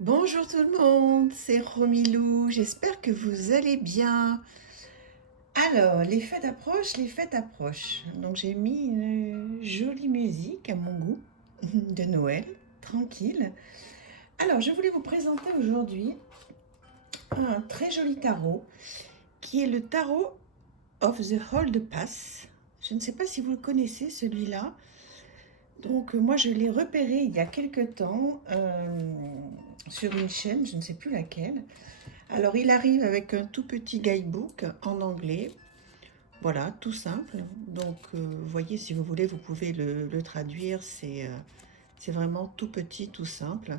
Bonjour tout le monde, c'est Romilou, j'espère que vous allez bien. Alors, les fêtes approchent. Donc j'ai mis une jolie musique à mon goût de Noël, tranquille. Alors, je voulais vous présenter aujourd'hui un très joli tarot qui est le tarot of the Hold Pass. Je ne sais pas si vous le connaissez celui-là. Donc moi je l'ai repéré il y a quelque temps sur une chaîne, je ne sais plus laquelle. Alors, il arrive avec un tout petit guidebook en anglais. Voilà, tout simple. Donc, vous voyez, si vous voulez, vous pouvez le traduire. C'est vraiment tout petit, tout simple.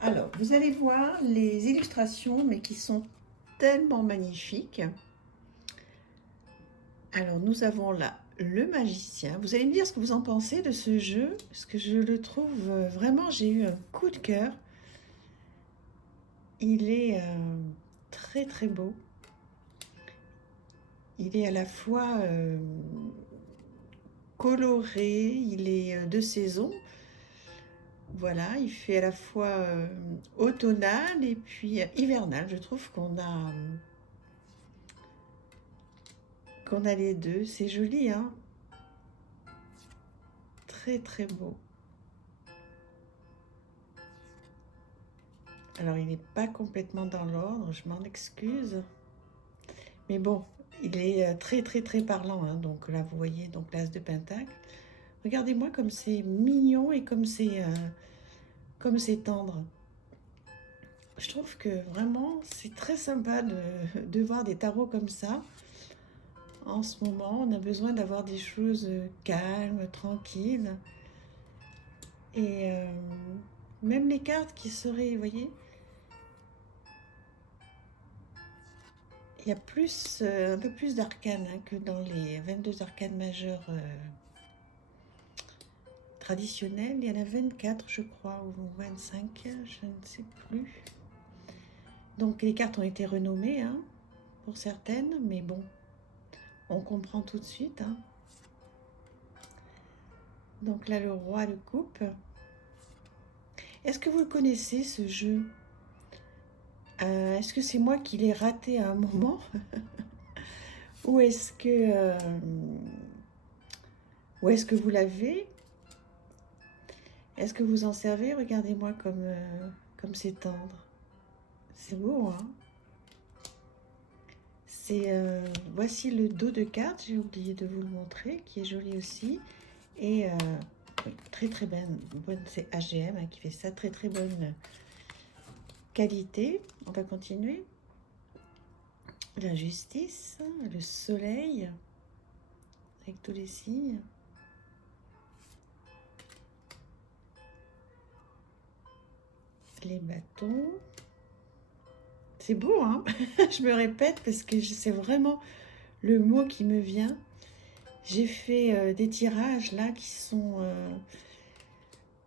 Alors, vous allez voir les illustrations, mais qui sont tellement magnifiques. Alors, nous avons là le magicien. Vous allez me dire ce que vous en pensez de ce jeu, parce que je le trouve vraiment, j'ai eu un coup de cœur. Il est très très beau. Il est à la fois coloré, il est de saison. Voilà, il fait à la fois automnal et puis hivernal. Je trouve qu'on a les deux. C'est joli, hein? Très très beau. Alors, il n'est pas complètement dans l'ordre, je m'en excuse. Mais bon, il est très très très parlant, hein. Donc là, vous voyez, donc l'as de pentacle. Regardez-moi comme c'est mignon et comme c'est tendre. Je trouve que vraiment, c'est très sympa de voir des tarots comme ça. En ce moment, on a besoin d'avoir des choses calmes, tranquilles. Et même les cartes qui seraient, vous voyez, il y a plus, un peu plus d'arcanes hein, que dans les 22 arcanes majeures traditionnelles. Il y en a 24, je crois, ou 25, je ne sais plus. Donc les cartes ont été renommées hein, pour certaines, mais bon, on comprend tout de suite. Hein. Donc là, le roi de coupe. Est-ce que vous le connaissez, ce jeu? Est-ce que c'est moi qui l'ai raté à un moment? Ou est-ce que vous l'avez? Est-ce que vous en servez? Regardez-moi comme c'est tendre. C'est beau, hein? Voici le dos de carte, j'ai oublié de vous le montrer, qui est joli aussi. Et oui, très très bonne c'est HGM hein, qui fait ça, très très bonne qualité. On va continuer. La justice, le soleil, avec tous les signes. Les bâtons. C'est beau, hein? Je me répète parce que c'est vraiment le mot qui me vient. J'ai fait des tirages là qui sont...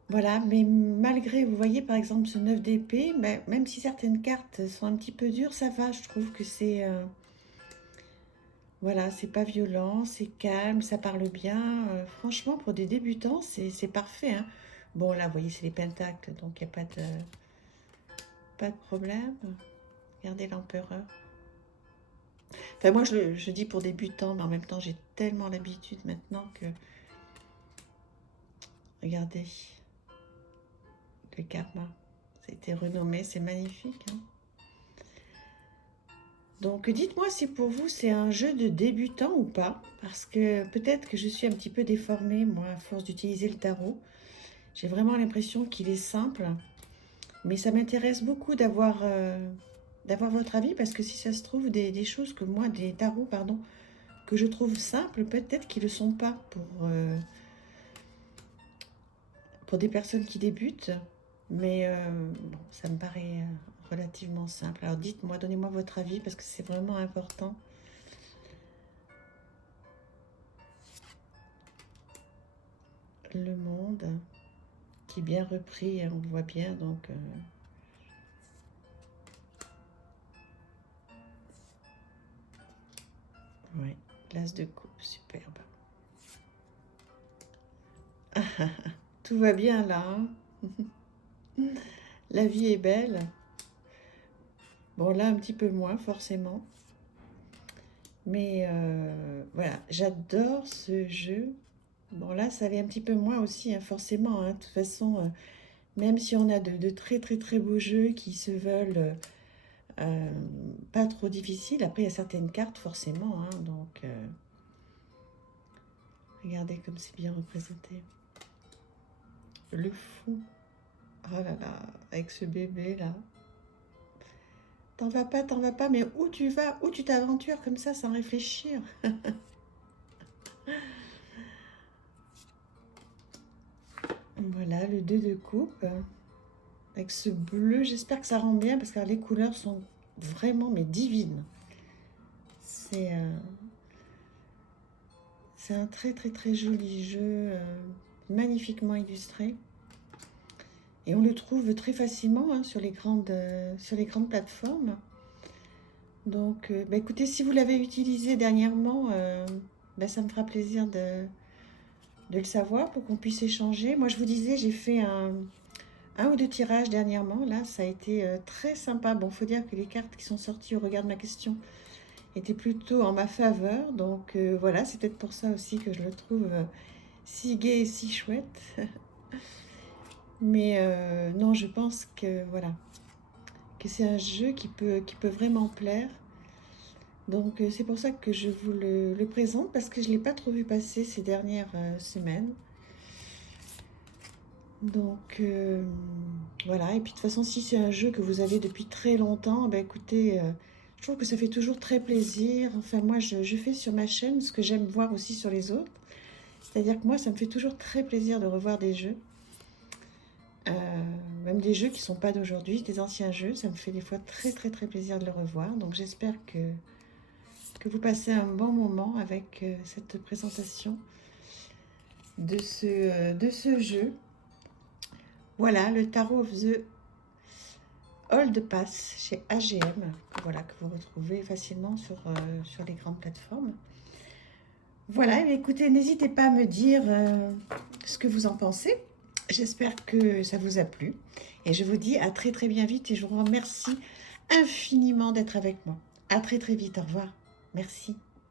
voilà, mais malgré, vous voyez par exemple ce 9 d'épée, même si certaines cartes sont un petit peu dures, ça va, je trouve que c'est... voilà, c'est pas violent, c'est calme, ça parle bien. Franchement, pour des débutants, c'est parfait, hein. Bon, là, vous voyez, c'est les pentacles, donc il n'y a pas de problème. Regardez l'empereur. Enfin, moi, je dis pour débutants, mais en même temps, j'ai tellement l'habitude maintenant que... Regardez, le karma. Ça a été renommé, c'est magnifique. Hein. Donc, dites-moi si pour vous, c'est un jeu de débutant ou pas. Parce que peut-être que je suis un petit peu déformée, moi, à force d'utiliser le tarot. J'ai vraiment l'impression qu'il est simple. Mais ça m'intéresse beaucoup d'avoir votre avis. Parce que si ça se trouve, des choses que moi, des tarots, pardon, que je trouve simples, peut-être qu'ils ne le sont pas pour des personnes qui débutent. Mais bon, ça me paraît relativement simple. Alors dites-moi, donnez-moi votre avis parce que c'est vraiment important. Le monde qui est bien repris, on le voit bien. Donc, ouais, l'as de coupe, superbe. Tout va bien là. Hein. La vie est belle. Bon, là, un petit peu moins, forcément. Mais voilà, j'adore ce jeu. Bon, là, ça allait un petit peu moins aussi, hein, forcément, hein. De toute façon, même si on a de très, très, très beaux jeux qui se veulent euh, pas trop difficiles, après, il y a certaines cartes, forcément, hein, donc, regardez comme c'est bien représenté. Le fou. Oh là là, avec ce bébé, là. T'en vas pas, mais où tu vas? Où tu t'aventures comme ça, sans réfléchir? Voilà, le 2 de coupe. Avec ce bleu, j'espère que ça rend bien parce que les couleurs sont vraiment mais divines. C'est un très très très joli jeu, magnifiquement illustré. Et on le trouve très facilement hein, sur les grandes plateformes. Donc, bah, écoutez, si vous l'avez utilisé dernièrement, bah, ça me fera plaisir de le savoir pour qu'on puisse échanger. Moi, je vous disais, j'ai fait un ou deux tirages dernièrement. Là, ça a été très sympa. Bon, faut dire que les cartes qui sont sorties au regard de ma question étaient plutôt en ma faveur. Donc, voilà, c'est peut-être pour ça aussi que je le trouve si gai et si chouette. Mais non, je pense que voilà, que c'est un jeu qui peut vraiment plaire. Donc c'est pour ça que je vous le présente parce que je ne l'ai pas trop vu passer ces dernières semaines. Donc voilà, et puis de toute façon si c'est un jeu que vous avez depuis très longtemps, bah écoutez, je trouve que ça fait toujours très plaisir. Enfin moi je fais sur ma chaîne ce que j'aime voir aussi sur les autres. C'est-à-dire que moi ça me fait toujours très plaisir de revoir des jeux. Euh, Même des jeux qui ne sont pas d'aujourd'hui, des anciens jeux, ça me fait des fois très très très plaisir de le revoir. Donc j'espère que vous passez un bon moment avec cette présentation de ce jeu. Voilà, le Tarot of the Old Pass chez AGM, voilà, que vous retrouvez facilement sur les grandes plateformes. Voilà, écoutez, n'hésitez pas à me dire ce que vous en pensez. J'espère que ça vous a plu. Et je vous dis à très très bien vite et je vous remercie infiniment d'être avec moi. À très très vite, au revoir. Merci.